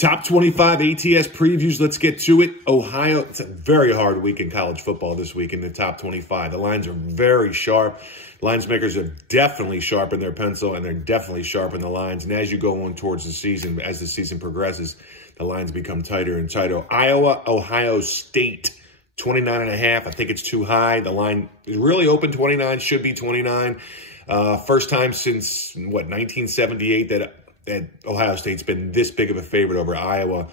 Top 25 ATS previews. Let's get to it. Ohio, it's a very hard week in college football this week in the top 25. The lines are very sharp. Lines makers are definitely sharpened their pencil, and they're definitely sharpened the lines. And as you go on towards the season, as the season progresses, the lines become tighter and tighter. Iowa, Ohio State, 29.5. I think it's too high. The line is really open, 29, should be 29. First time since, 1978 that Ohio State's been this big of a favorite over Iowa.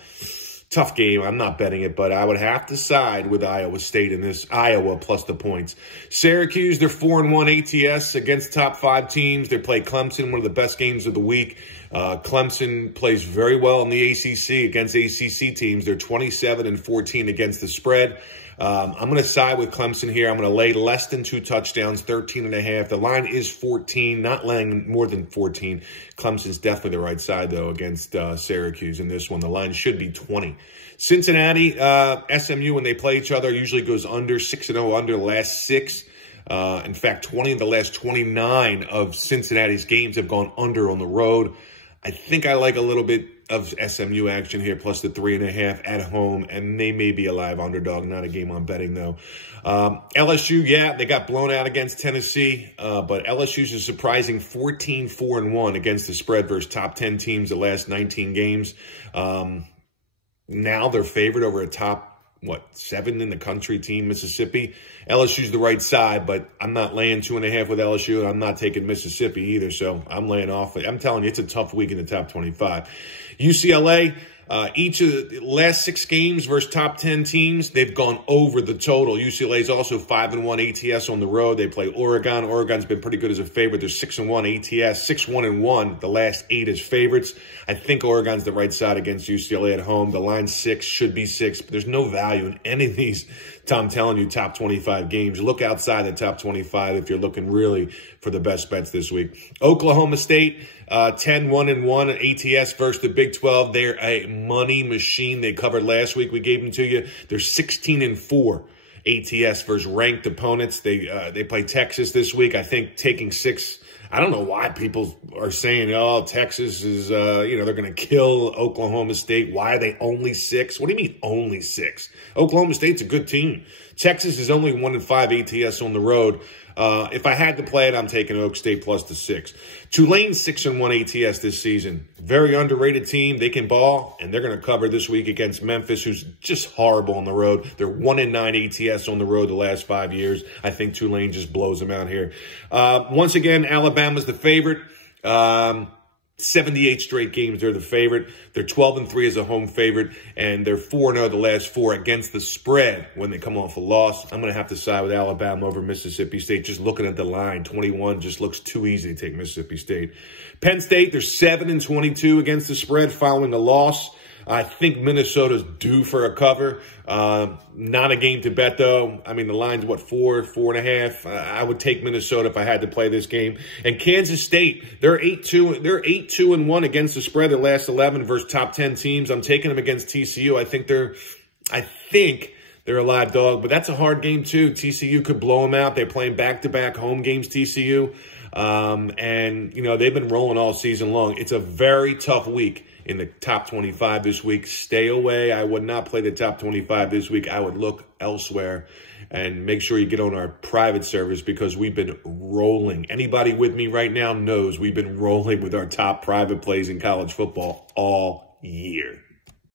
Tough game. I'm not betting it, but I would have to side with Iowa State in this. Iowa plus the points. Syracuse, they're 4-1 ATS against top 5 teams. They play Clemson, one of the best games of the week. Clemson plays very well in the ACC against ACC teams. They're 27-14 against the spread. I'm going to side with Clemson here. I'm going to lay less than 2 touchdowns, 13.5. The line is 14, not laying more than 14. Clemson's definitely the right side, though, against Syracuse in this one. The line should be 20. Cincinnati, SMU, when they play each other, usually goes under 6-0 under the last 6. In fact, 20 of the last 29 of Cincinnati's games have gone under on the road. I think I like a little bit of SMU action here, plus the 3.5 at home, and they may be a live underdog, not a game I'm betting, though. LSU, yeah, they got blown out against Tennessee, but LSU's a surprising 14-4-1 against the spread versus top 10 teams the last 19 games. Now they're favored over a top 7 in the country team, Mississippi. LSU's the right side, but I'm not laying 2.5 with LSU, and I'm not taking Mississippi either, so I'm laying off. I'm telling you, it's a tough week in the top 25. UCLA, each of the last 6 games versus top 10 teams, they've gone over the total. UCLA's also 5-1 ATS on the road. They play Oregon. Oregon's been pretty good as a favorite. They're 6-1 ATS, 6-1-1, the last 8 as favorites. I think Oregon's the right side against UCLA at home. The line's 6, should be 6, but there's no value in any of these, I'm telling you, top 25 games. Look outside the top 25 if you're looking really for the best bets this week. Oklahoma State, 10-1-1 ATS versus the Big 12. They're a money machine. They covered last week. We gave them to you. They're 16-4 ATS versus ranked opponents. They play Texas this week. I think taking 6. I don't know why people are saying, oh, Texas is, they're going to kill Oklahoma State. Why are they only 6? What do you mean only 6? Oklahoma State's a good team. Texas is only 1-5 ATS on the road. If I had to play it, I'm taking Oak State plus the 6. Tulane 6-1 ATS this season. Very underrated team. They can ball, and they're going to cover this week against Memphis, who's just horrible on the road. They're 1-9 ATS on the road the last 5 years. I think Tulane just blows them out here. Once again, Alabama's the favorite. 78 straight games, they're the favorite. They're 12-3 as a home favorite, and they're 4-0 the last 4 against the spread when they come off a loss. I'm going to have to side with Alabama over Mississippi State. Just looking at the line, 21 just looks too easy to take Mississippi State. Penn State, they're 7-22 against the spread following a loss. I think Minnesota's due for a cover. Not a game to bet, though. I mean, the line's, 4.5? I would take Minnesota if I had to play this game. And Kansas State, they're 8-2. They're 8-2-1 against the spread. Their last 11 versus top 10 teams. I'm taking them against TCU. I think they're a live dog, but that's a hard game, too. TCU could blow them out. They're playing back-to-back home games, TCU. And, they've been rolling all season long. It's a very tough week in the top 25 this week. Stay away. I would not play the top 25 this week. I would look elsewhere, and make sure you get on our private service because we've been rolling. Anybody with me right now knows we've been rolling with our top private plays in college football all year.